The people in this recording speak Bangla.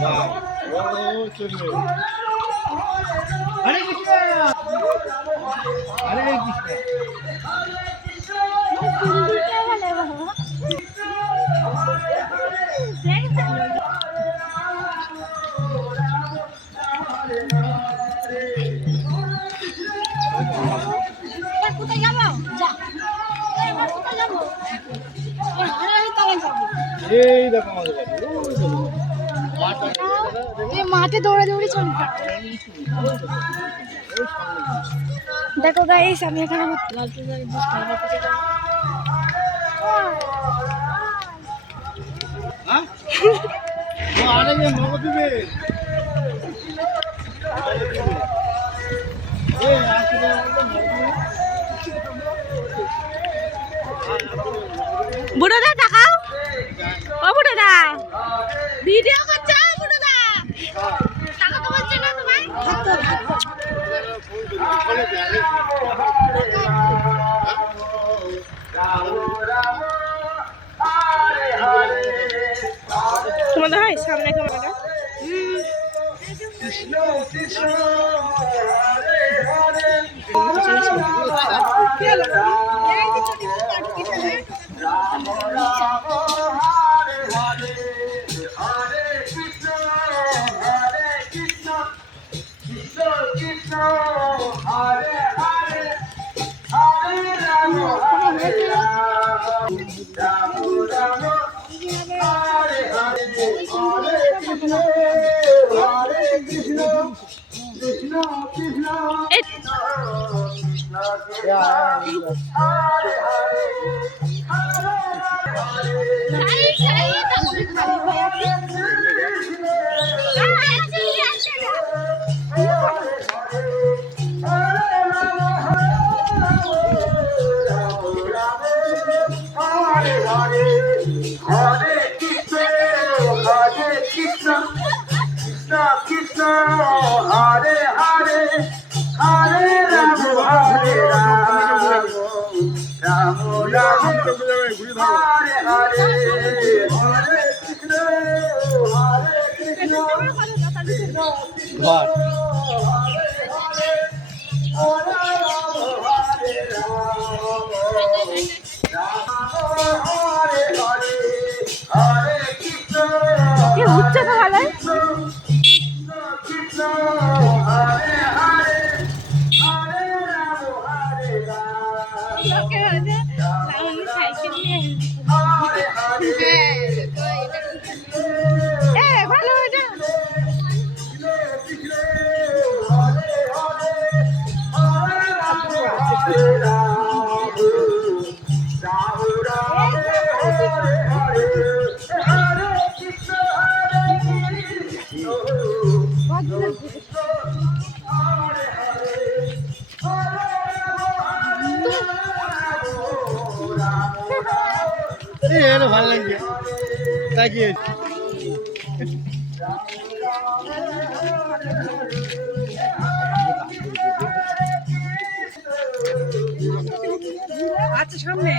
হরে কৃষ্ণ হরে কৃষ্ণ। কোথায় যাবো? কোথায় যাবো? এই দেখো আমাদের বাড়ি মাঠে দৌড়াদৌড়ি চলবে। দেখো গাইস, আমি এখানে বুড়োদা তাকাও, ও বুড়োদা ভিডিও করছো, বুড়োদা তাকাতে বলছে না তোমায়। তোমাদের হয় সামনে ক্যামেরাটা। কৃষ্ণ কৃষ্ণ রাম রাম হরে হরে হরে কৃষ্ণ কৃষ্ণ কৃষ্ণ হরে হরে হরে রাম হরে রাম রাম রাম হরে হরে হরে কৃষ্ণ কৃষ্ণ কৃষ্ণ কৃষ্ণ হরে হরে হরে কৃষ্ণ কৃষ্ণ কৃষ্ণ হরে হরে হরে রাম রাম রাম হরে হরে হরে কৃষ্ণ ঘর উচ্চতা ভালো ভালো এটা ভালো লাগছে তাকিয়ে আচ্ছা সামনে